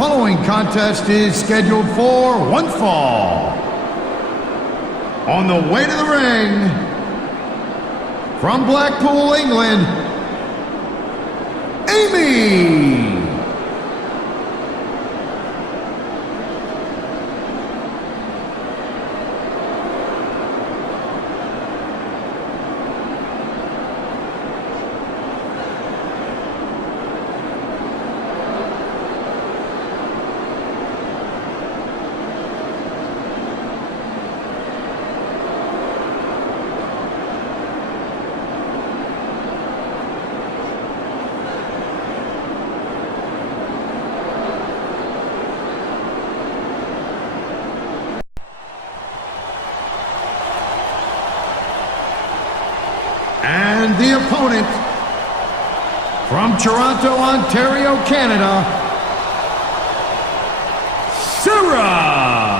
following contest is scheduled for one fall. On the way to the ring, from Blackpool, England, Amy. And the opponent, from Toronto, Ontario, Canada, Sarah.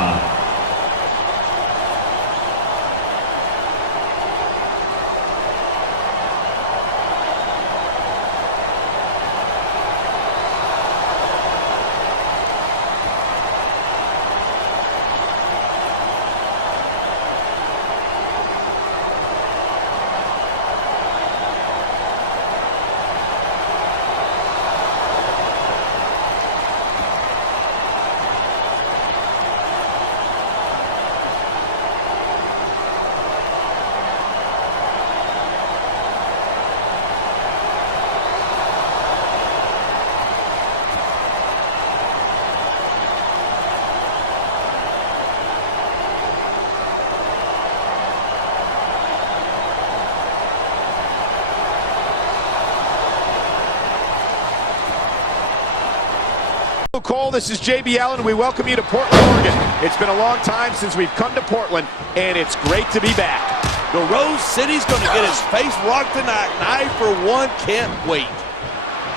Cole, this is JB Allen. We welcome you to Portland, Oregon. It's been a long time since we've come to Portland, and it's great to be back. The Rose City's going to get his face rocked tonight, and I, for one, can't wait.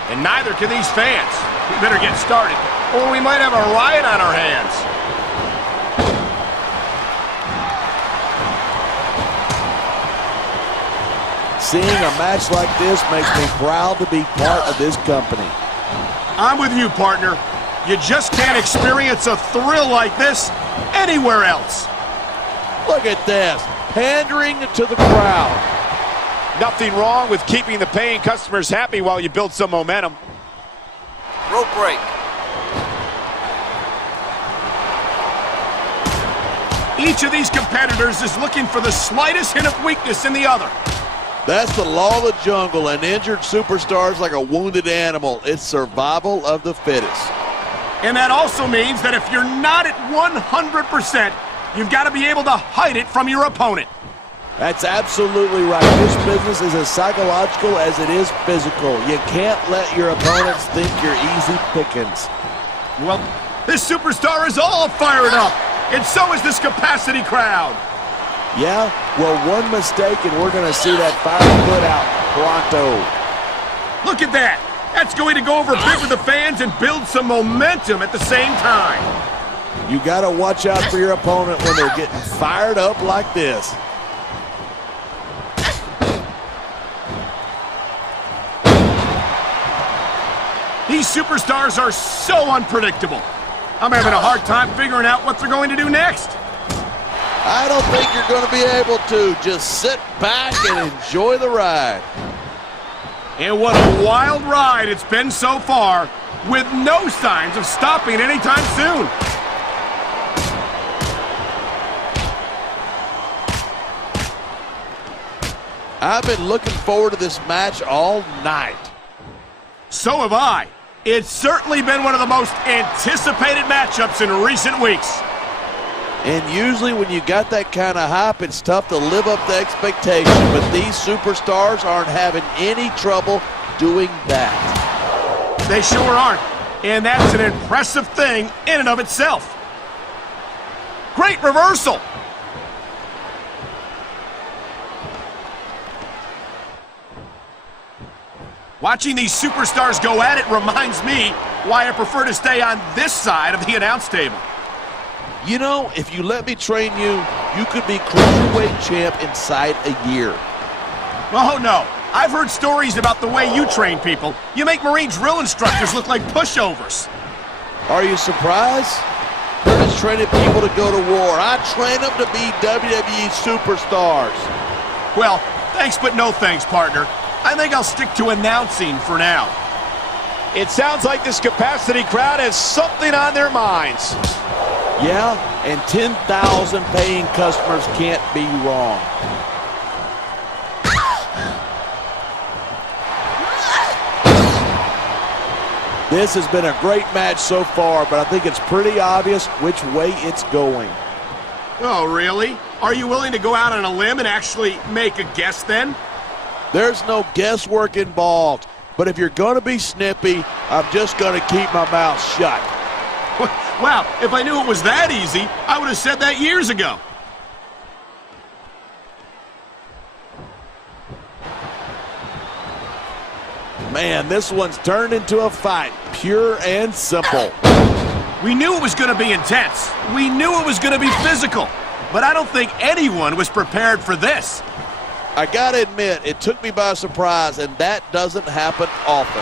And neither can these fans. We better get started, or we might have a riot on our hands. Seeing a match like this makes me proud to be part of this company. I'm with you, partner. You just can't experience a thrill like this anywhere else. Look at this, pandering to the crowd. Nothing wrong with keeping the paying customers happy while you build some momentum. Rope break. Each of these competitors is looking for the slightest hint of weakness in the other. That's the law of the jungle, and injured superstars like a wounded animal. It's survival of the fittest. And that also means that if you're not at 100%, you've got to be able to hide it from your opponent. That's absolutely right. This business is as psychological as it is physical. You can't let your opponents think you're easy pickings. Well, this superstar is all fired up, and so is this capacity crowd. Yeah? Well, one mistake and we're going to see that fire put out pronto. Look at that. That's going to go over big with the fans and build some momentum at the same time. You got to watch out for your opponent when they're getting fired up like this. These superstars are so unpredictable. I'm having a hard time figuring out what they're going to do next. I don't think you're going to be able to. Just sit back and enjoy the ride. And what a wild ride it's been so far, with no signs of stopping anytime soon. I've been looking forward to this match all night. So have I. It's certainly been one of the most anticipated matchups in recent weeks. And usually when you got that kind of hype, it's tough to live up to expectation, but these superstars aren't having any trouble doing that. They sure aren't, and that's an impressive thing in and of itself. Great reversal. Watching these superstars go at it reminds me why I prefer to stay on this side of the announce table. You know, if you let me train you, you could be cruiserweight champ inside a year. Oh, no. I've heard stories about the way you train people. You make Marine drill instructors look like pushovers. Are you surprised? They're just training people to go to war. I train them to be WWE superstars. Well, thanks but no thanks, partner. I think I'll stick to announcing for now. It sounds like this capacity crowd has something on their minds. Yeah, and 10,000 paying customers can't be wrong. This has been a great match so far, but I think it's pretty obvious which way it's going. Oh, really? Are you willing to go out on a limb and actually make a guess then? There's no guesswork involved, but if you're going to be snippy, I'm just going to keep my mouth shut. Wow, if I knew it was that easy, I would have said that years ago. Man, this one's turned into a fight, pure and simple. We knew it was going to be intense. We knew it was going to be physical. But I don't think anyone was prepared for this. I gotta admit, it took me by surprise, and that doesn't happen often.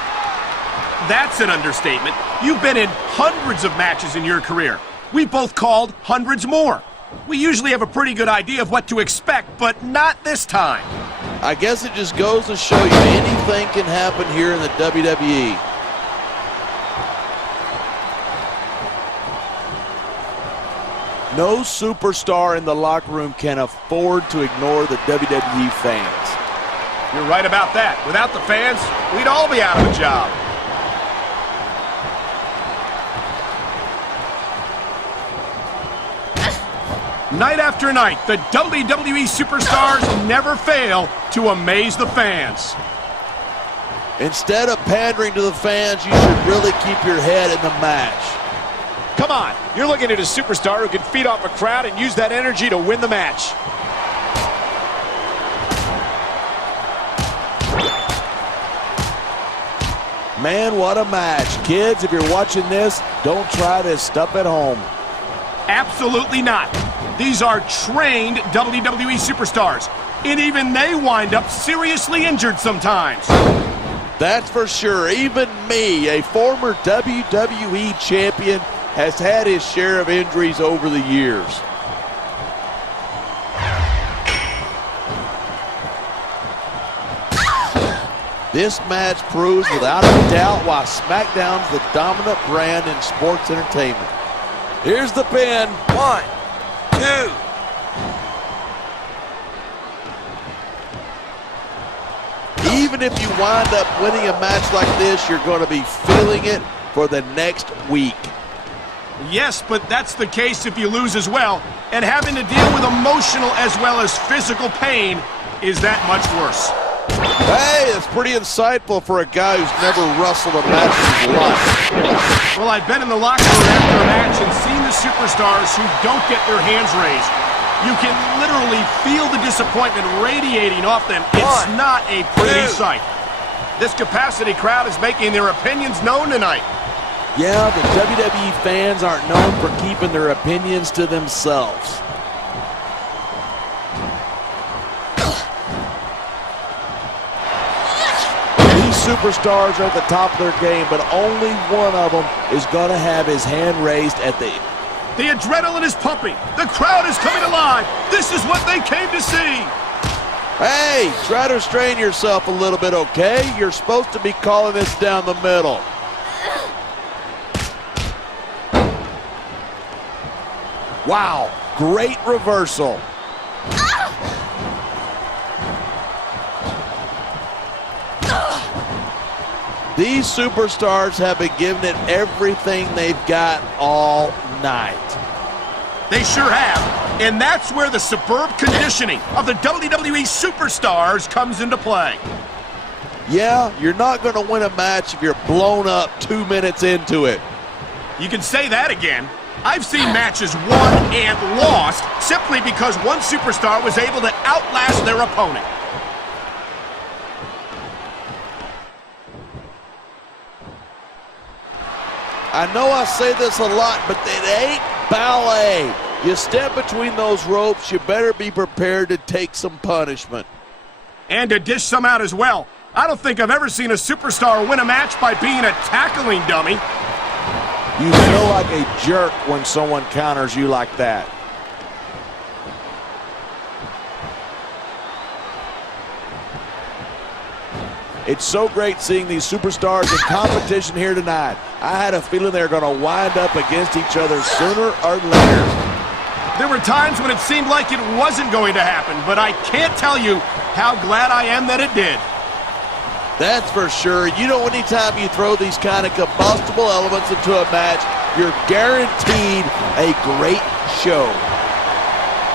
That's an understatement. You've been in hundreds of matches in your career. We both called hundreds more. We usually have a pretty good idea of what to expect, but not this time. I guess it just goes to show you anything can happen here in the WWE. No superstar in the locker room can afford to ignore the WWE fans. You're right about that. Without the fans, we'd all be out of a job. Night after night, the WWE superstars never fail to amaze the fans. Instead of pandering to the fans, you should really keep your head in the match. Come on, you're looking at a superstar who can feed off a crowd and use that energy to win the match. Man, what a match. Kids, if you're watching this, don't try this stuff at home. Absolutely not. These are trained WWE superstars, and even they wind up seriously injured sometimes. That's for sure. Even me, a former WWE champion, has had his share of injuries over the years. This match proves without a doubt why Smackdown's the dominant brand in sports entertainment. Here's the pin. 1, 2. Even if you wind up winning a match like this, you're going to be feeling it for the next week. Yes, but that's the case if you lose as well, and having to deal with emotional as well as physical pain is that much worse. Hey, that's pretty insightful for a guy who's never wrestled a match in his life. Well, I've been in the locker room after a match and seen the superstars who don't get their hands raised. You can literally feel the disappointment radiating off them. It's not a pretty sight. This capacity crowd is making their opinions known tonight. Yeah, the WWE fans aren't known for keeping their opinions to themselves. These superstars are at the top of their game, but only one of them is going to have his hand raised at the end. The adrenaline is pumping. The crowd is coming alive. This is what they came to see. Hey, try to restrain yourself a little bit, okay? You're supposed to be calling this down the middle. Wow, great reversal. These superstars have been giving it everything they've got all night. They sure have. And that's where the superb conditioning of the WWE superstars comes into play. Yeah, you're not going to win a match if you're blown up 2 minutes into it. You can say that again. I've seen matches won and lost simply because one superstar was able to outlast their opponent. I know I say this a lot, but it ain't ballet. You step between those ropes, you better be prepared to take some punishment. And to dish some out as well. I don't think I've ever seen a superstar win a match by being a tackling dummy. You feel like a jerk when someone counters you like that. It's so great seeing these superstars in competition here tonight. I had a feeling they were going to wind up against each other sooner or later. There were times when it seemed like it wasn't going to happen, but I can't tell you how glad I am that it did. That's for sure. You know, anytime you throw these kind of combustible elements into a match, you're guaranteed a great show.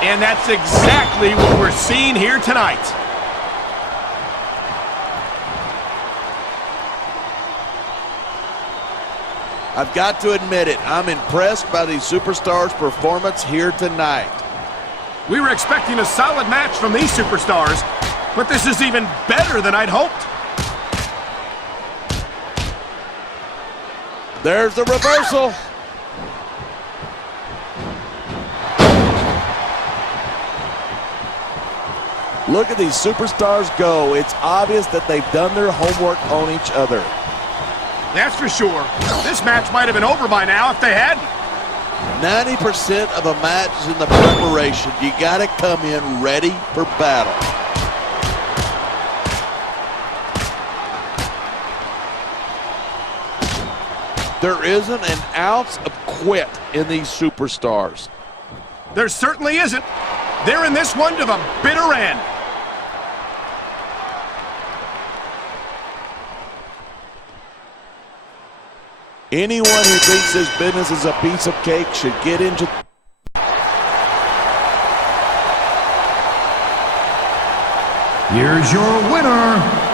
And that's exactly what we're seeing here tonight. I've got to admit it, I'm impressed by these superstars' performance here tonight. We were expecting a solid match from these superstars, but this is even better than I'd hoped. There's the reversal. Look at these superstars go. It's obvious that they've done their homework on each other. That's for sure. This match might have been over by now if they hadn't. 90% of a match is in the preparation. You got to come in ready for battle. There isn't an ounce of quit in these superstars. There certainly isn't. They're in this one to the bitter end. Anyone who thinks this business is a piece of cake should get into... Here's your winner,